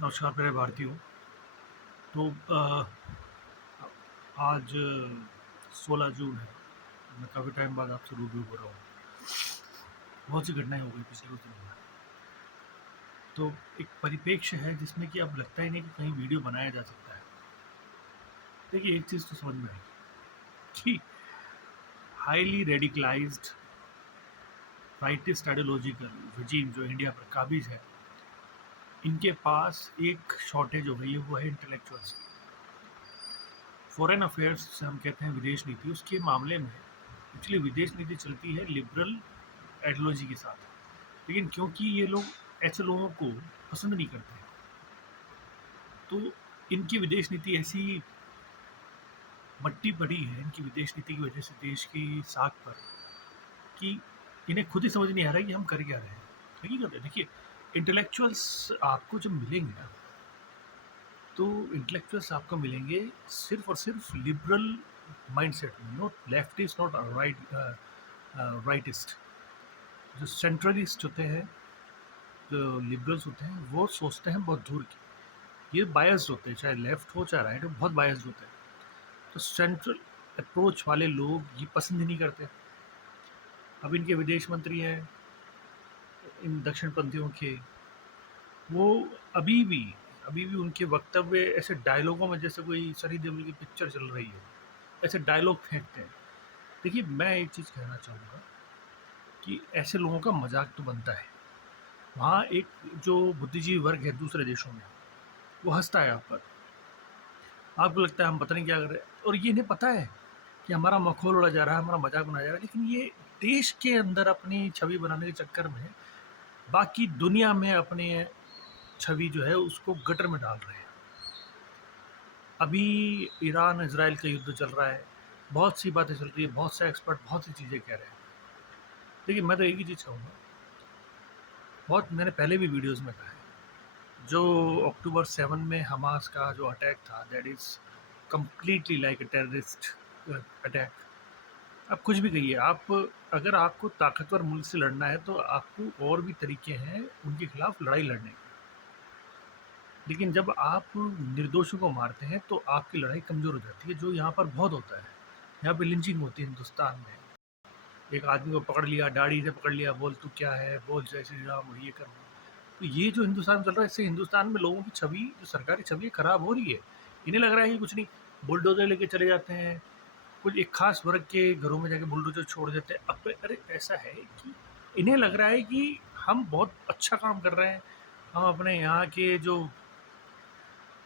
नमस्कार मेरे भारतीयों। तो आज 16 जून है। मैं काफ़ी टाइम बाद आपसे रूबरू हो रहा हूँ। बहुत सी घटनाएं हो गई पिछले कुछ दिनों में। तो एक परिप्रेक्ष्य है जिसमें कि अब लगता ही नहीं कि कहीं वीडियो बनाया जा सकता है। देखिए, एक चीज़ तो समझ में आई कि हाईली रेडिकलाइज्ड राइटिस्ट आइडियोलॉजिकल रजीम जो इंडिया पर काबिज है, इनके पास एक शॉर्टेज हो गई है, वो है इंटेलेक्चुअल्स की। फॉरेन अफेयर्स से हम कहते हैं विदेश नीति, उसके मामले में एक्चुअली विदेश नीति चलती है लिबरल आइडियोलॉजी के साथ। लेकिन क्योंकि ये लोग ऐसे लोगों को पसंद नहीं करते, तो इनकी विदेश नीति ऐसी मट्टी पड़ी है इनकी विदेश नीति की वजह से देश की साख पर, कि इन्हें खुद ही समझ नहीं आ रहा है कि हम कर क्या रहे हैं। हकीकत है। देखिए, इंटेलेक्चुअल्स आपको जब मिलेंगे ना, तो इंटेलेक्चुअल्स आपको मिलेंगे सिर्फ और सिर्फ लिबरल माइंडसेट में, नॉट लेफ्टिस्ट, नॉट राइटिस्ट। जो सेंट्रलिस्ट होते हैं, जो लिबरल्स होते हैं, वो सोचते हैं बहुत दूर की। ये बायस्ड होते हैं, चाहे लेफ्ट हो चाहे राइट हो, बहुत बायस्ड होते हैं। तो सेंट्रल अप्रोच वाले लोग ये पसंद ही नहीं करते। अब इनके विदेश मंत्री हैं इन दक्षिणपंथियों के, वो अभी भी अभी भी उनके वक्तव्य ऐसे डायलॉगों में जैसे कोई सनी देओल की पिक्चर चल रही है, ऐसे डायलॉग फेंकते हैं। देखिए, मैं एक चीज़ कहना चाहूँगा कि ऐसे लोगों का मजाक तो बनता है। वहाँ एक जो बुद्धिजीवी वर्ग है दूसरे देशों में, वो हंसता है आप पर। आपको लगता है हम पता नहीं क्या कर रहे हैं, और ये इन्हें पता है कि हमारा मखौल उड़ा जा रहा है, हमारा मजाक बनाया जा रहा है। लेकिन ये देश के अंदर अपनी छवि बनाने के चक्कर में बाकी दुनिया में अपने छवि जो है उसको गटर में डाल रहे हैं। अभी ईरान इजराइल का युद्ध चल रहा है, बहुत सी बातें चल रही है, बहुत से एक्सपर्ट बहुत सी चीज़ें कह रहे हैं। लेकिन मैं तो एक ही चीज़ कहूँगा, बहुत मैंने पहले भी वीडियोज़ में कहा है, जो अक्टूबर 7 में हमास का जो अटैक था, that is completely like a terrorist attack. आप कुछ भी कहिए, आप अगर आपको ताकतवर मुल्क से लड़ना है तो आपको और भी तरीके हैं उनके खिलाफ लड़ाई लड़ने के। लेकिन जब आप निर्दोषों को मारते हैं तो आपकी लड़ाई कमज़ोर हो जाती है, जो यहाँ पर बहुत होता है। यहाँ पे लिंचिंग होती है हिंदुस्तान में। एक आदमी को पकड़ लिया, दाढ़ी से पकड़ लिया, बोल तू क्या है, बोल जय श्री राम, और ये कर। तो ये जो हिंदुस्तान चल रहा है, इससे हिंदुस्तान में लोगों की छवि, जो सरकारी छवि है, खराब हो रही है। इन्हें लग रहा है कि कुछ नहीं, बुलडोजर लेके चले जाते हैं, कुछ एक खास वर्ग के घरों में जाके बुलडोजर छोड़ देते हैं। अब अरे ऐसा है कि इन्हें लग रहा है कि हम बहुत अच्छा काम कर रहे हैं, हम अपने यहाँ के जो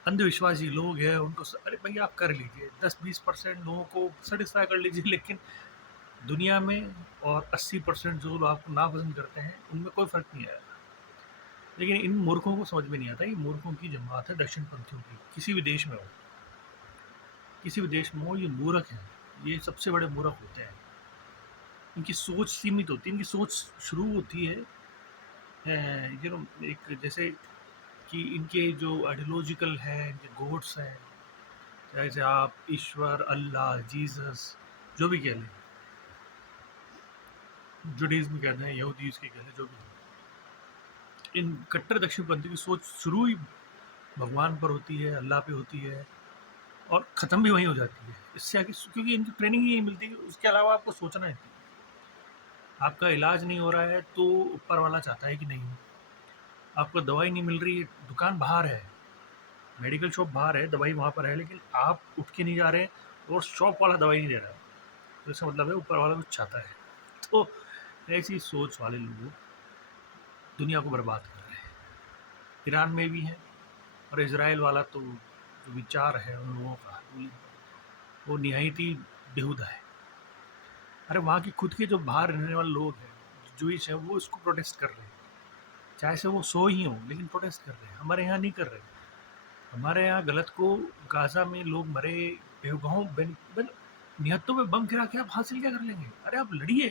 अंधविश्वासी लोग हैं उनको अरे भाई आप कर लीजिए, 10-20% लोगों को सेटिस्फाई कर लीजिए। लेकिन दुनिया में और 80% जो लोग आपको नापसंद करते हैं, उनमें कोई फ़र्क नहीं आएगा। लेकिन इन मूर्खों को समझ में नहीं आता, ये मूर्खों की जमात है दक्षिणपंथियों की। किसी भी देश में हो, किसी भी देश में हो, ये मूर्ख हैं। ये सबसे बड़े मूर्ख होते हैं। इनकी सोच सीमित होती है, इनकी सोच शुरू होती है यू नो एक जैसे कि इनके जो आइडियोलॉजिकल है, इनके गोड्स हैं, जैसे आप ईश्वर, अल्लाह, जीसस, जो भी कह लें, जुडाइज्म कहते हैं, यहूदीज़ के कह लें, जो भी। इन कट्टर दक्षिणपंथी की सोच शुरू ही भगवान पर होती है, अल्लाह पे होती है, और ख़त्म भी वहीं हो जाती है। इससे आगे क्योंकि इनकी ट्रेनिंग ही यही मिलती है, उसके अलावा आपको सोचना है। आपका इलाज नहीं हो रहा है तो ऊपर वाला चाहता है कि नहीं हो। आपको दवाई नहीं मिल रही है, दुकान बाहर है, मेडिकल शॉप बाहर है, दवाई वहाँ पर है, लेकिन आप उठ के नहीं जा रहे हैं और शॉप वाला दवाई नहीं दे रहा है, तो इसका मतलब है ऊपर वाला कुछ चाहता है। तो ऐसी सोच वाले लोग दुनिया को बर्बाद कर रहे हैं। ईरान में भी हैं, और इजराइल वाला तो जो विचार है उन लोगों का, वो निहायत ही बेहुदा है। अरे वहाँ की खुद के जो बाहर रहने वाले लोग हैं, जूइश हैं, वो इसको प्रोटेस्ट कर रहे हैं, चाहे से वो सो ही हों, लेकिन प्रोटेस्ट कर रहे हैं। हमारे यहाँ नहीं कर रहे। हमारे यहाँ गलत को गाज़ा में लोग मरे, बेवगाहों निहत्तों पे बम गिरा के आप हासिल क्या कर लेंगे? अरे आप लड़िए।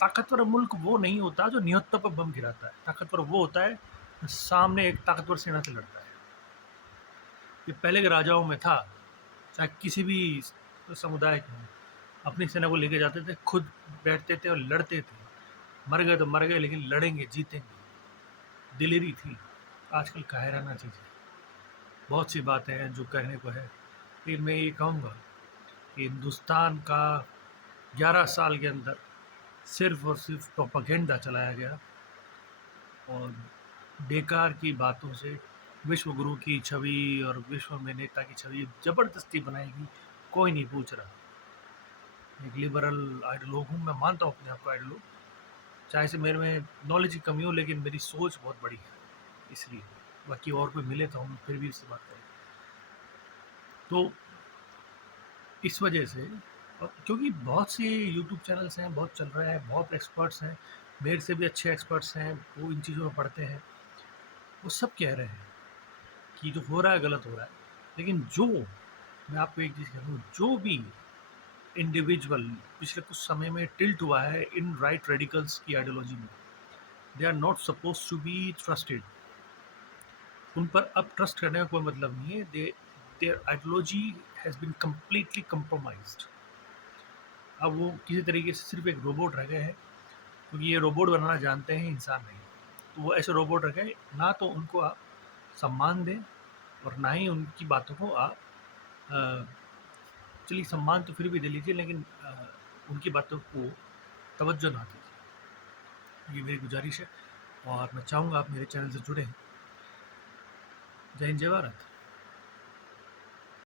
ताकतवर मुल्क वो नहीं होता जो निहत्तों पर बम गिराता है। ताकतवर वो होता है जो सामने एक ताकतवर सेना से लड़ता है। ये पहले के राजाओं में था, चाहे किसी भी समुदाय के हों, अपनी सेना को लेके जाते थे, खुद बैठते थे और लड़ते थे। मर गए तो मर गए, लेकिन लड़ेंगे, जीतेंगे। दिलेरी थी। आजकल कायराना चीज़ें, बहुत सी बातें हैं जो कहने को है, लेकिन मैं ये कहूँगा कि हिंदुस्तान का 11 साल के अंदर सिर्फ़ और सिर्फ़ प्रोपेगेंडा चलाया गया और बेकार की बातों से विश्व गुरु की छवि और विश्व में नेता की छवि ज़बरदस्ती बनाएगी, कोई नहीं पूछ रहा। एक लिबरल आइडियोलॉग हूँ, मैं मानता हूँ अपने आप को आइडियोलॉग, चाहे से मेरे में नॉलेज की कमी हो लेकिन मेरी सोच बहुत बड़ी है, इसलिए। बाकी और कोई मिले तो हम फिर भी इससे बात करें। तो इस वजह से क्योंकि बहुत से यूट्यूब चैनल्स हैं, बहुत चल रहा है, बहुत एक्सपर्ट्स हैं, मेरे से भी अच्छे एक्सपर्ट्स हैं, वो इन चीज़ों में पढ़ते हैं, वो सब कह रहे हैं कि जो हो रहा है गलत हो रहा है। लेकिन जो मैं आपको एक चीज़ कह दूँ, जो भी इंडिविजुअल पिछले कुछ समय में टिल्ट हुआ है इन राइट रेडिकल्स की आइडियोलॉजी में, they are not suppose to be trusted. उन पर अब ट्रस्ट करने का कोई मतलब नहीं है। There ideology has been completely compromised। अब वो किसी तरीके से सिर्फ एक रोबोट रह गए हैं, क्योंकि ये रोबोट बनाना जानते हैं, इंसान नहीं। तो वो ऐसे रोबोट रह गए, ना तो उनको आप सम्मान दें और ना ही उनकी बातों को आप अ, चलिए सम्मान तो फिर भी दे लीजिए, लेकिन उनकी बातों को तवज्जो ना दीजिए। ये मेरी गुजारिश है और मैं चाहूँगा आप मेरे चैनल से जुड़ें। जय हिंद, जय भारत।